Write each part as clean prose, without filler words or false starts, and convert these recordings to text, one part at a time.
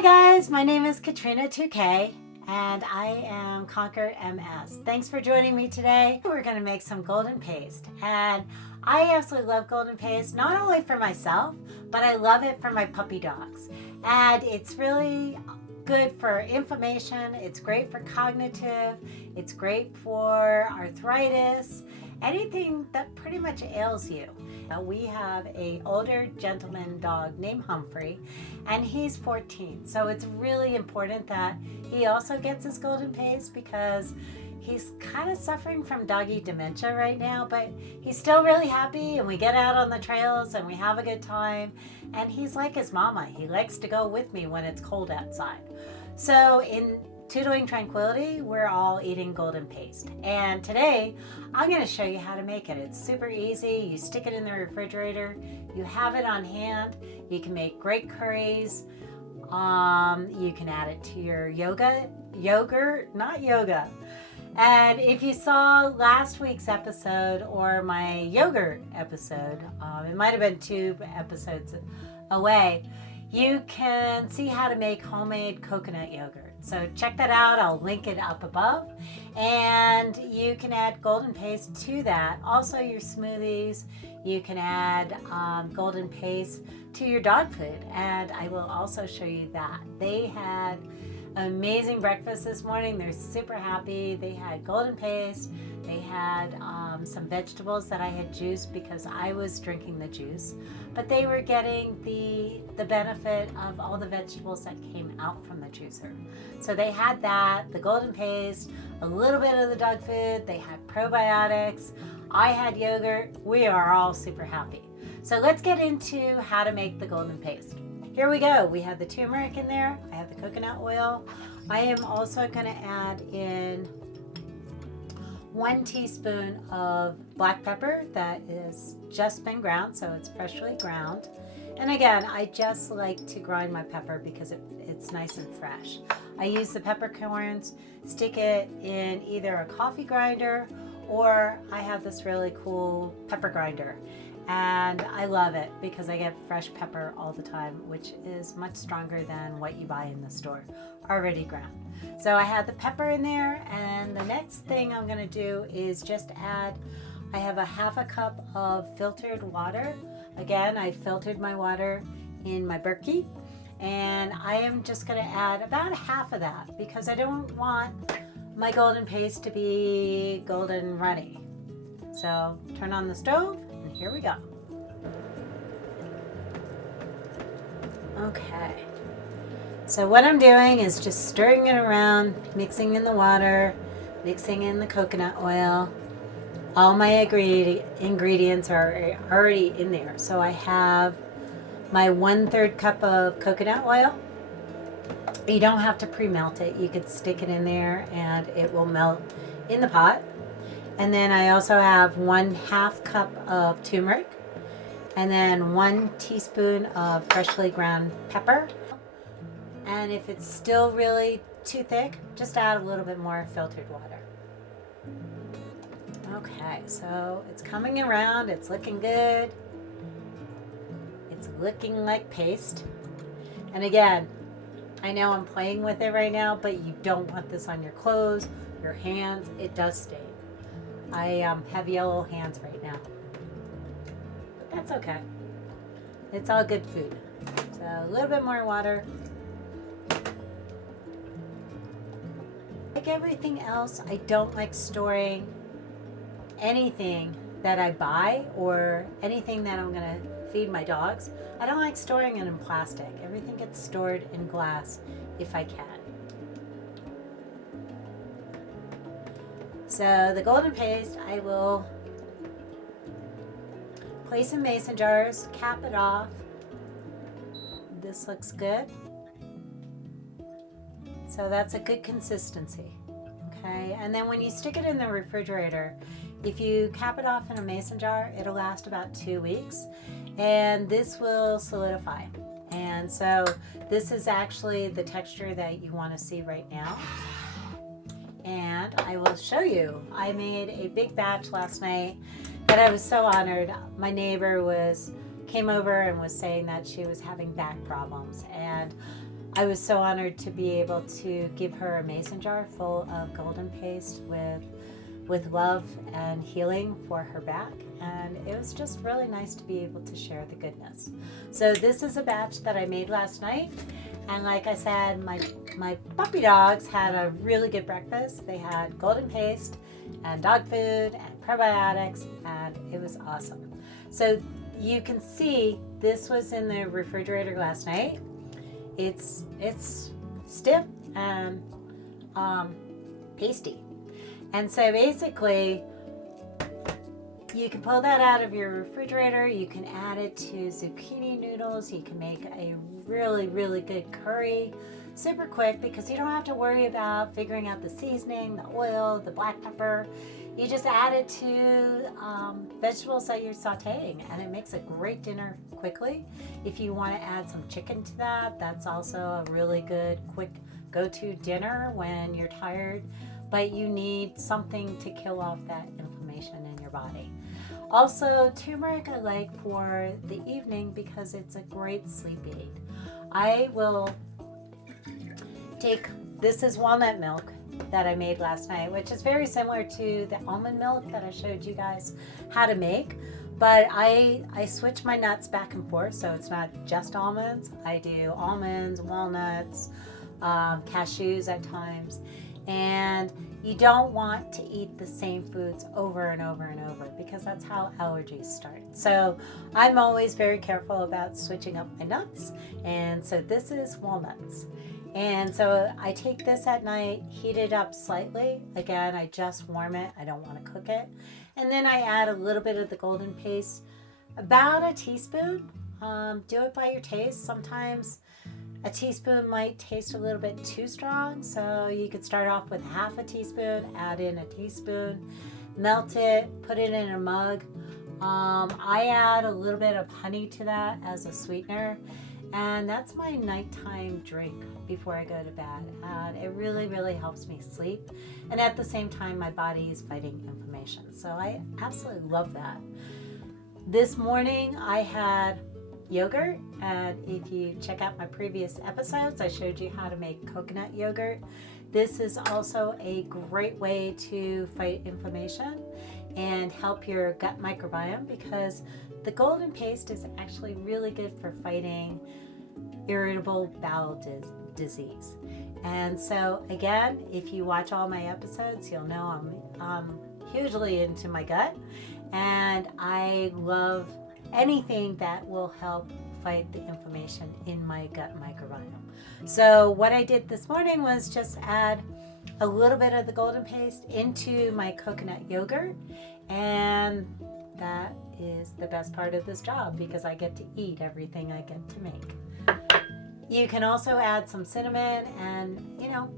Hi guys, my name is Katrina Toucke and I am Conquer MS. Thanks for joining me today. We're going to make some golden paste, and I absolutely love golden paste, not only for myself, but I love it for my puppy dogs. And it's really good for inflammation, it's great for cognitive, it's great for arthritis, anything that pretty much ails you. We have an older gentleman dog named Humphrey, and he's 14. So it's really important that he also gets his golden paste because he's kind of suffering from doggy dementia right now, but he's still really happy, and we get out on the trails and we have a good time. And he's like his mama. He likes to go with me when it's cold outside. So in Tootling Tranquility, we're all eating golden paste. And today, I'm going to show you how to make it. It's super easy. You stick it in the refrigerator. You have it on hand. You can make great curries. You can add it to your yogurt, not yoga. And if you saw last week's episode or my yogurt episode, it might have been 2 episodes away, you can see how to make homemade coconut yogurt. So check that out. I'll link it up above. And you can add golden paste to that. Also your smoothies, you can add golden paste to your dog food. And I will also show you that. They had amazing breakfast this morning. They're super happy. They had golden paste. They had some vegetables that I had juiced because I was drinking the juice, but they were getting the benefit of all the vegetables that came out from the juicer. So they had that, the golden paste, a little bit of the dog food. They had probiotics. I had yogurt. We are all super happy. So let's get into how to make the golden paste. Here we go. We have the turmeric in there. I have the coconut oil. I am also going to add in 1 teaspoon of black pepper that is just been ground, so it's freshly ground. And again, I just like to grind my pepper because it's nice and fresh. I use the peppercorns, stick it in either a coffee grinder, or I have this really cool pepper grinder. And I love it because I get fresh pepper all the time, which is much stronger than what you buy in the store, already ground. So I have the pepper in there, and the next thing I'm going to do is just add, I have a 1/2 cup of filtered water. Again, I filtered my water in my Berkey, and I am just going to add about 1/2 of that because I don't want my golden paste to be golden runny. So turn on the stove, and here we go. Okay. So what I'm doing is just stirring it around, mixing in the water, mixing in the coconut oil. All my ingredients are already in there. So I have my 1/3 cup of coconut oil. You don't have to pre-melt it. You could stick it in there and it will melt in the pot. And then I also have 1/2 cup of turmeric, and then 1 teaspoon of freshly ground pepper. And if it's still really too thick, just add a little bit more filtered water. Okay, so it's coming around, it's looking good. It's looking like paste. And again, I know I'm playing with it right now, but you don't want this on your clothes, your hands. It does stain. I have yellow hands right now, but that's okay. It's all good food. So a little bit more water. Like everything else, I don't like storing anything that I buy or anything that I'm going to feed my dogs. I don't like storing it in plastic. Everything gets stored in glass if I can. So the golden paste, I will place in mason jars, cap it off. This looks good. So that's a good consistency. Okay, and then when you stick it in the refrigerator, if you cap it off in a mason jar, it'll last about 2 weeks, and this will solidify. And so this is actually the texture that you want to see right now. And I will show you. I made a big batch last night that I was so honored. My neighbor came over and was saying that she was having back problems, and I was so honored to be able to give her a mason jar full of golden paste with love and healing for her back, and it was just really nice to be able to share the goodness. So this is a batch that I made last night, and like I said, my puppy dogs had a really good breakfast. They had golden paste and dog food and probiotics, and it was awesome. So you can see this was in the refrigerator last night. It's stiff and pasty. And so basically, you can pull that out of your refrigerator. You can add it to zucchini noodles. You can make a really, really good curry. Super quick, because you don't have to worry about figuring out the seasoning, the oil, the black pepper. You just add it to vegetables that you're sauteing, and it makes a great dinner quickly. If you want to add some chicken to that, that's also a really good, quick go-to dinner when you're tired, but you need something to kill off that inflammation in your body. Also, turmeric I like for the evening because it's a great sleep aid. I will take, this is walnut milk that I made last night, which is very similar to the almond milk that I showed you guys how to make, but I switch my nuts back and forth, so it's not just almonds. I do almonds, walnuts, cashews at times, and you don't want to eat the same foods over and over and over, because that's how allergies start. So I'm always very careful about switching up my nuts, and so this is walnuts. And so I take this at night, heat it up slightly. Again, I just warm it. I don't want to cook it. And then I add a little bit of the golden paste, about a teaspoon. Do it by your taste. Sometimes a teaspoon might taste a little bit too strong, so you could start off with half a teaspoon, add in a teaspoon, melt it, put it in a mug. I add a little bit of honey to that as a sweetener, and that's my nighttime drink before I go to bed. And it really, really helps me sleep, and at the same time my body is fighting inflammation, so I absolutely love that. This morning I had yogurt, and if you check out my previous episodes, I showed you how to make coconut yogurt. This is also a great way to fight inflammation and help your gut microbiome, because the golden paste is actually really good for fighting irritable bowel disease. And so again, if you watch all my episodes, you'll know I'm hugely into my gut, and I love anything that will help fight the inflammation in my gut microbiome. So what I did this morning was just add a little bit of the golden paste into my coconut yogurt, and that is the best part of this job, because I get to eat everything I get to make. You can also add some cinnamon and,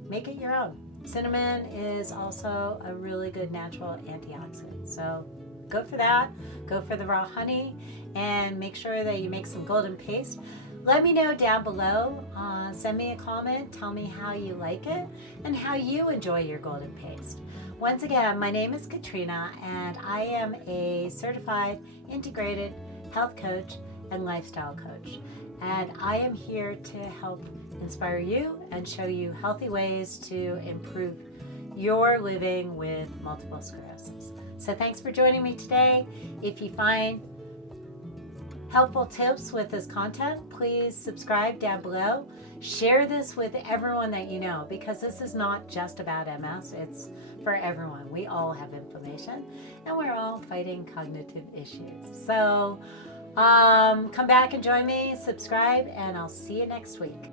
make it your own. Cinnamon is also a really good natural antioxidant, so go for that. Go for the raw honey, and make sure that you make some golden paste. Let me know down below. Send me a comment. Tell me how you like it and how you enjoy your golden paste. Once again, my name is Katrina, and I am a certified integrated health coach and lifestyle coach. And I am here to help inspire you and show you healthy ways to improve your living with multiple sclerosis. So thanks for joining me today. If you find helpful tips with this content, please subscribe down below. Share this with everyone that you know, because this is not just about MS, it's for everyone. We all have inflammation, and we're all fighting cognitive issues. So come back and join me, subscribe, and I'll see you next week.